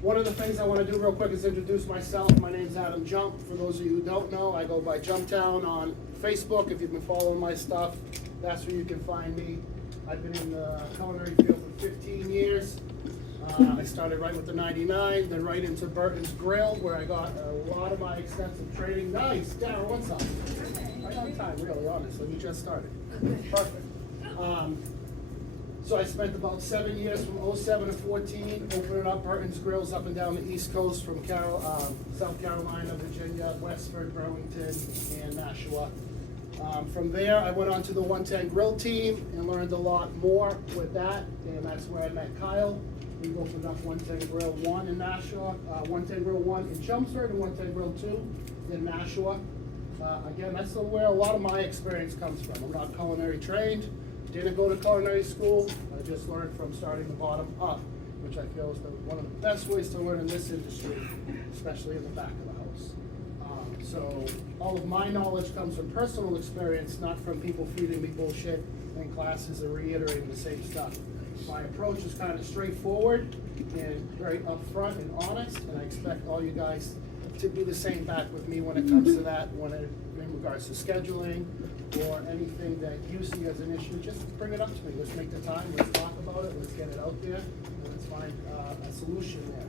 One of the things I want to do real quick is introduce myself. My name's Adam Jump. For those of you who don't know, I go by Jumptown on Facebook. If you've been following my stuff, that's where you can find me. I've been in the culinary field for 15 years. I started right with the 99, then right into Burton's Grill, where I got a lot of my extensive training. Nice, Darren, what's up? Right on time, really, honestly. We just started. Perfect. So I spent about 7 years from 07 to 14 opening up Burton's Grills up and down the East Coast from South Carolina, Virginia, Westford, Burlington, and Nashua. From there, I went on to the 110 Grill team and learned a lot more with that, and that's where I met Kyle. We opened up 110 Grill 1 in Nashua, 110 Grill 1 in Chelmsford, and 110 Grill 2 in Nashua. Again, that's where a lot of my experience comes from. I'm not culinary trained, didn't go to culinary school. I just learned from starting the bottom up, which I feel is one of the best ways to learn in this industry, especially in the back of the house. So all of my knowledge comes from personal experience, not from people feeding me bullshit in classes or reiterating the same stuff. My approach is kind of straightforward and very upfront and honest, and I expect all you guys to be the same back with me when it comes to that, in regards to scheduling or anything that you see as an issue. Just bring it up to me. Let's make the time. Let's talk about it. Let's get it out there, and let's find a solution there.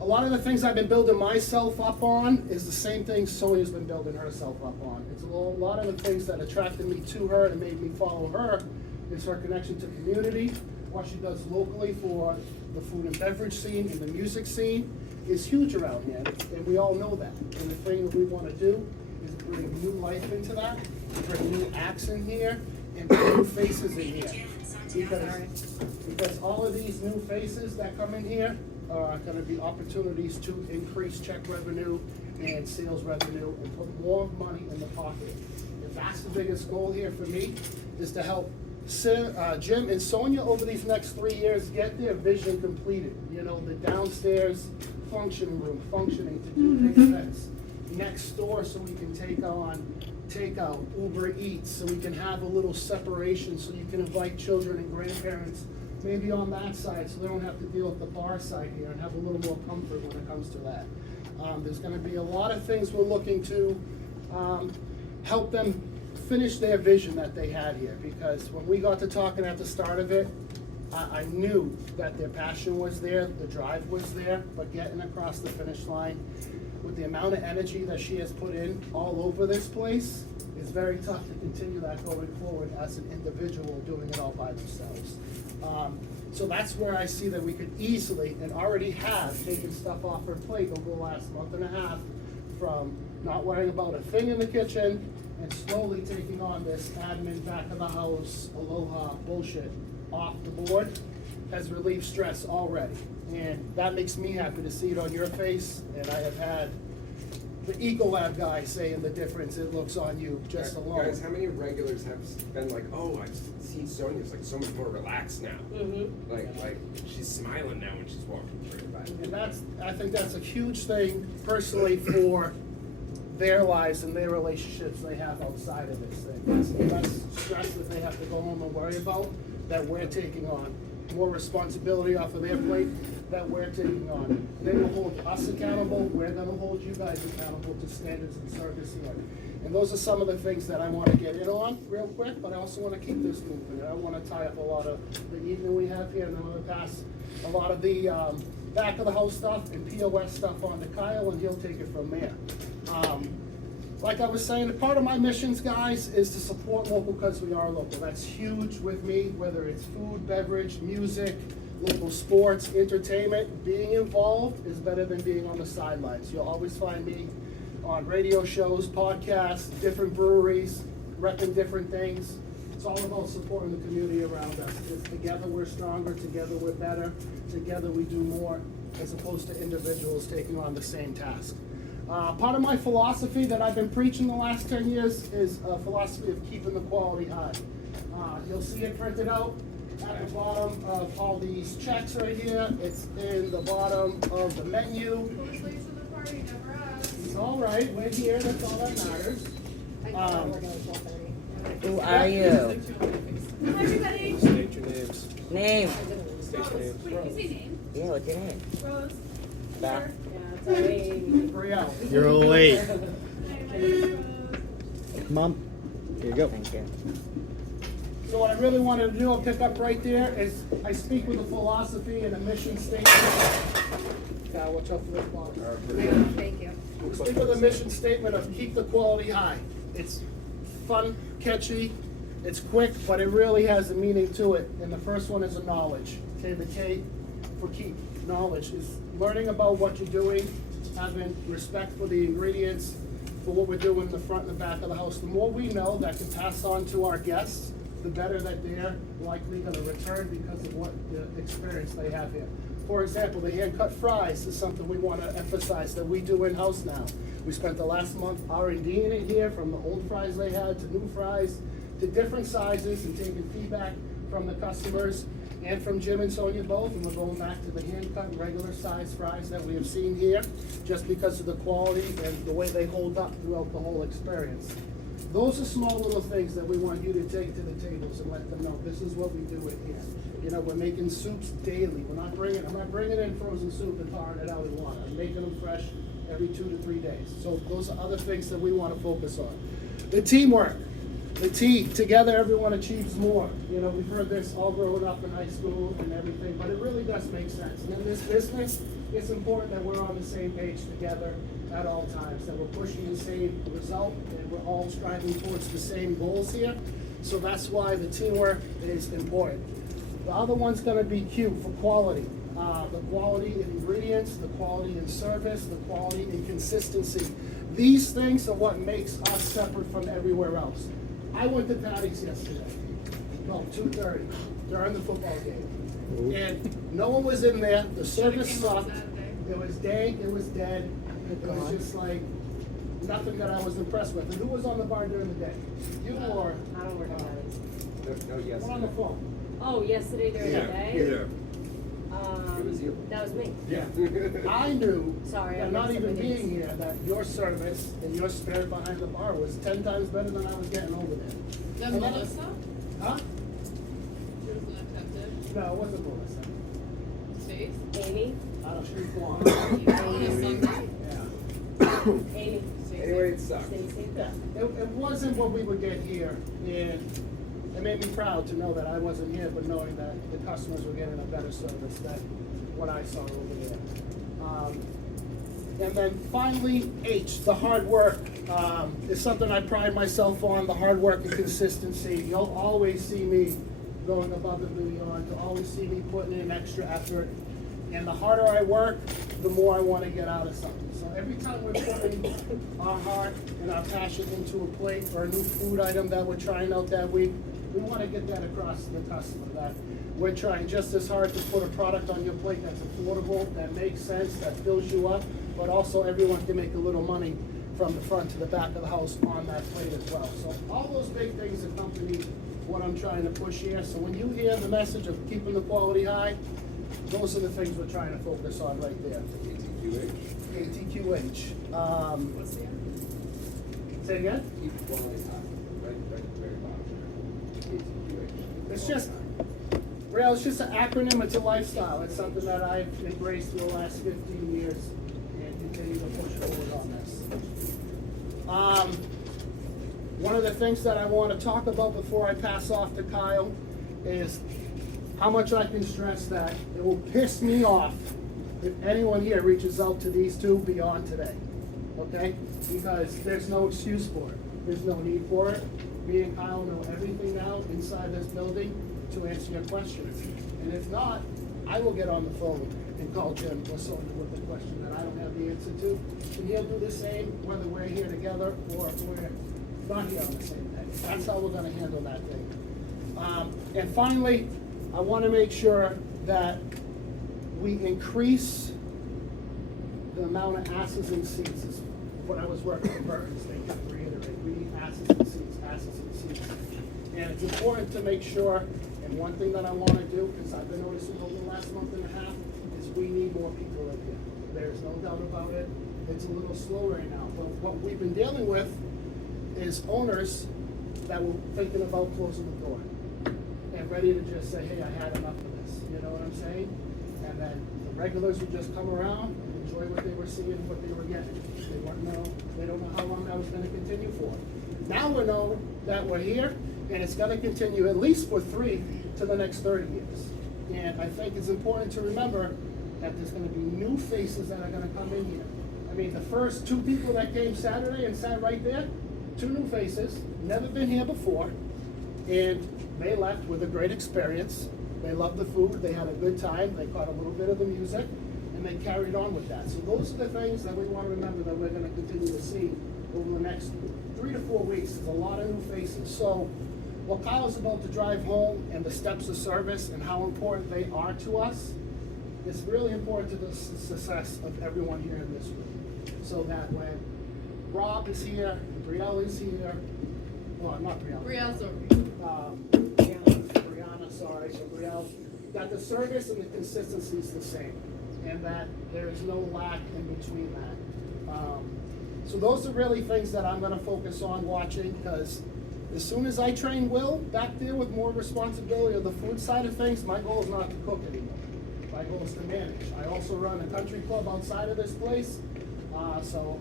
A lot of the things I've been building myself up on is the same thing Sonia's been building herself up on. It's a lot of the things that attracted me to her and made me follow her is her connection to community, what she does locally for the food and beverage scene and the music scene is huge around here, and we all know that. And the thing that we want to do is bring new life into that, bring new acts in here, and bring new faces in here. Because all of these new faces that come in here are going to be opportunities to increase check revenue and sales revenue and put more money in the pocket. And that's the biggest goal here for me, is to help Jim and Sonia over these next 3 years get their vision completed. You know, the downstairs functioning room, functioning to do big events. Next door, so we can take on takeout, Uber Eats, so we can have a little separation, so you can invite children and grandparents maybe on that side, so they don't have to deal with the bar side here, and have a little more comfort when it comes to that. There's going to be a lot of things we're looking to help them finish their vision that they had here, because when we got to talking at the start of it, I knew that their passion was there, the drive was there, but getting across the finish line with the amount of energy that she has put in all over this place is very tough to continue that going forward as an individual doing it all by themselves. So that's where I see that we could easily, and already have, taken stuff off her plate over the last month and a half, from not worrying about a thing in the kitchen and slowly taking on this admin back of the house aloha bullshit off the board, has relieved stress already. And that makes me happy to see it on your face, and I have had the Ecolab guy saying the difference it looks on you just alone. Guys, how many regulars have been like, oh, I've seen Sonia's like so much more relaxed now. Mm-hmm. Like she's smiling now when she's walking through. And I think that's a huge thing personally for their lives and their relationships they have outside of this thing. It's the less stress that they have to go home and worry about that we're taking on. More responsibility off of their plate that we're taking on. They will hold us accountable. We're going to hold you guys accountable to standards and service here. And those are some of the things that I want to get in on real quick, but I also want to keep this moving. I want to tie up a lot of the evening we have here, and I'm going to pass a lot of the back of the house stuff and POS stuff on to Kyle, and he'll take it from there. Like I was saying, part of my missions, guys, is to support local because we are local. That's huge with me, whether it's food, beverage, music, local sports, entertainment. Being involved is better than being on the sidelines. You'll always find me on radio shows, podcasts, different breweries, repping different things. It's all about supporting the community around us. Together we're stronger, together we're better, together we do more, as opposed to individuals taking on the same task. Part of my philosophy that I've been preaching the last 10 years is a philosophy of keeping the quality high. You'll see it printed out at the bottom of all these checks right here. It's in the bottom of the menu. Who's late to the party? Never us. It's all right, we're here, that's all that matters. Who are you? Hi, everybody. Yeah, what's your name? Rose. Back. Here. Yeah, it's Amy. Brielle. You're late. Hi, my name is Rose. Mom, here you go. Thank you. So what I really wanted to do, I'll pick up right there, is I speak with a philosophy and a mission statement. Kyle, watch out for the clock. Thank you. Speak with a mission statement of keep the quality high. It's fun, catchy, it's quick, but it really has a meaning to it. And the first one is a knowledge. Okay, the K for keep, knowledge, is learning about what you're doing, having respect for the ingredients, for what we're doing in the front and the back of the house. The more we know that can pass on to our guests, the better that they're likely gonna return because of what the experience they have here. For example, the hand-cut fries is something we wanna emphasize that we do in-house now. We spent the last month R&D-ing it here, from the old fries they had to new fries, to different sizes, and taking feedback from the customers and from Jim and Sonia both, and we're going back to the hand-cut, regular size fries that we have seen here, just because of the quality and the way they hold up throughout the whole experience. Those are small little things that we want you to take to the tables and let them know, this is what we do it here. You know, we're making soups daily. I'm not bringing in frozen soup and thawing it out in water. I'm making them fresh every 2 to 3 days. So those are other things that we want to focus on. The teamwork. The T, together everyone achieves more. You know, we've heard this all growing up in high school and everything, but it really does make sense. And in this business, it's important that we're on the same page together at all times, that we're pushing the same result, and we're all striving towards the same goals here. So that's why the teamwork is important. The other one's gonna be Q for quality. The quality in ingredients, the quality in service, the quality in consistency. These things are what makes us separate from everywhere else. I went to Patty's yesterday, 2:30, during the football game. And no one was in there, the service sucked, it was dank, it was dead, it was just like, nothing that I was impressed with. And who was on the bar during the day? You or? I don't work at Patty's. No, yes. One on the phone? Oh, yesterday during the day? It was you. That was me. Yeah. I knew, Sorry, that I not mixed even up being against- here, that your service and your spirit behind the bar was 10 times better than I was getting over there. Then And then- Melissa? Huh? She wasn't accepted. No, it wasn't Melissa. Faith? Amy? I don't know, she was blonde. On a Sunday? Yeah. Amy? Anyway, it sucked. Stacy? Yeah, it wasn't what we would get here, and it made me proud to know that I wasn't here, but knowing that the customers were getting a better service than what I saw over there. And then finally, H, the hard work, is something I pride myself on, the hard work and consistency. You'll always see me going above and beyond, you'll always see me putting in extra effort. And the harder I work, the more I want to get out of something. So every time we're putting our heart and our passion into a plate or a new food item that we're trying out that week, we want to get that across to the customer, that we're trying just as hard to put a product on your plate that's affordable, that makes sense, that fills you up, but also everyone can make a little money from the front to the back of the house on that plate as well. So all those big things accompany what I'm trying to push here. So when you hear the message of keeping the quality high, those are the things we're trying to focus on right there. ATQH. ATQH. What's the end? Say it again? Keep quality high. Right at the very bottom. ATQH. It's just, real, it's just an acronym, it's a lifestyle. It's something that I've embraced for the last 15 years and continue to push forward on this. One of the things that I want to talk about before I pass off to Kyle is how much I can stress that it will piss me off if anyone here reaches out to these two beyond today, okay? Because there's no excuse for it. There's no need for it. Me and Kyle know everything now inside this building to answer your questions. And if not, I will get on the phone and call Jim or Sonia with a question that I don't have the answer to. And he'll do the same whether we're here together or if we're not here on the same day. That's how we're gonna handle that thing. And finally, I wanna make sure that we increase the amount of asses and seats. Is what I was working with Burton's, they kept reiterating, we need asses and seats, asses and seats. And it's important to make sure, and one thing that I wanna do, because I've been noticing over the last month and a half, is we need more people in here. There's no doubt about it. It's a little slow right now, but what we've been dealing with is owners that were thinking about closing the door and ready to just say, hey, I had enough of this, you know what I'm saying? And then the regulars would just come around and enjoy what they were seeing, what they were getting. They don't know how long that was gonna continue for. Now we know that we're here, and it's gonna continue at least for 3 to the next 30 years. And I think it's important to remember that there's gonna be new faces that are gonna come in here. I mean, the first 2 people that came Saturday and sat right there, 2 new faces, never been here before, and they left with a great experience. They loved the food, they had a good time, they caught a little bit of the music, and they carried on with that. So those are the things that we wanna remember that we're gonna continue to see over the next 3 to 4 weeks. There's a lot of new faces. So what Kyle's about to drive home and the steps of service and how important they are to us, it's really important to the success of everyone here in this room. So that when Rob is here, Brielle is here, well, not Brielle. Brielle's over. Brianna, sorry, so Brielle, that the service and the consistency is the same, and that there is no lack in between that. So those are really things that I'm gonna focus on watching, because as soon as I train Will back there with more responsibility of the food side of things, my goal is not to cook anymore. My goal is to manage. I also run a country club outside of this place, so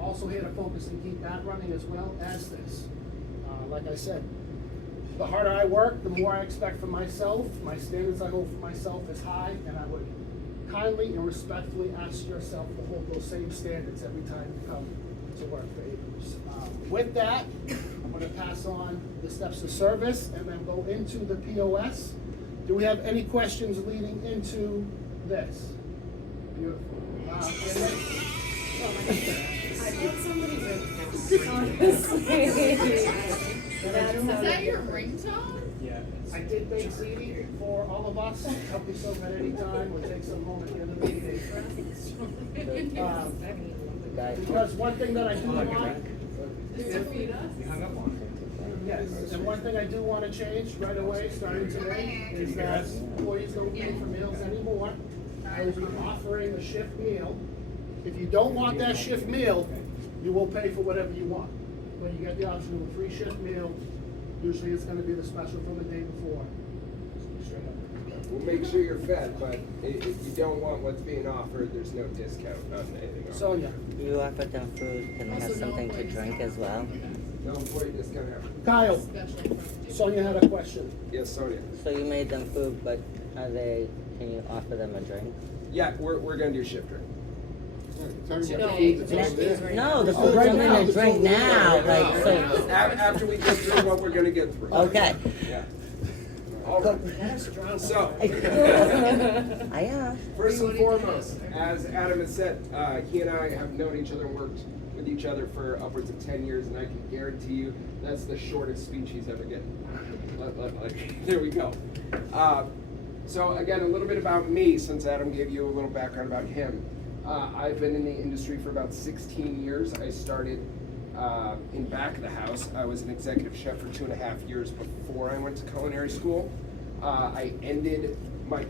also here to focus and keep that running as well as this. Like I said, the harder I work, the more I expect from myself. My standards I hold for myself is high, and I would kindly and respectfully ask yourself to hold those same standards every time you come to work for A-Brews. With that, I'm gonna pass on the steps of service and then go into the POS. Do we have any questions leading into this? Beautiful. I thought somebody would, honestly. Is that your ringtone? Yeah. I did make ziti for all of us, help yourself at any time, we'll take some home at the end of the meeting. Because one thing that I do want, Just to feed us? We hung up on yes, and one thing I do want to change right away, starting today, is that employees don't pay for meals anymore. I will be offering a shift meal. If you don't want that shift meal, you will pay for whatever you want. But you get the option of a free shift meal. Usually it's gonna be the special from the day before. Straight up. We'll make sure you're fed, but if you don't want what's being offered, there's no discount on anything else. Sonia. You offer them food, can they have Also, no something to employees. drink as well? No employee discount ever. Kyle, Especially from. Sonia had a question. Yes, Sonia. So you made them food, but can you offer them a drink? Yeah, we're gonna do shift drink. No, the Oh, food's right only now. a drink now, like, so, After we get through what we're gonna get through. okay. Yeah. All right. So, I asked. first and foremost, as Adam has said, he and I have known each other and worked with each other for upwards of 10 years, and I can guarantee you that's the shortest speech he's ever given. There we go. So again, a little bit about me, since Adam gave you a little background about him. I've been in the industry for about 16 years. I started in back of the house. I was an executive chef for 2.5 years before I went to culinary school. I ended my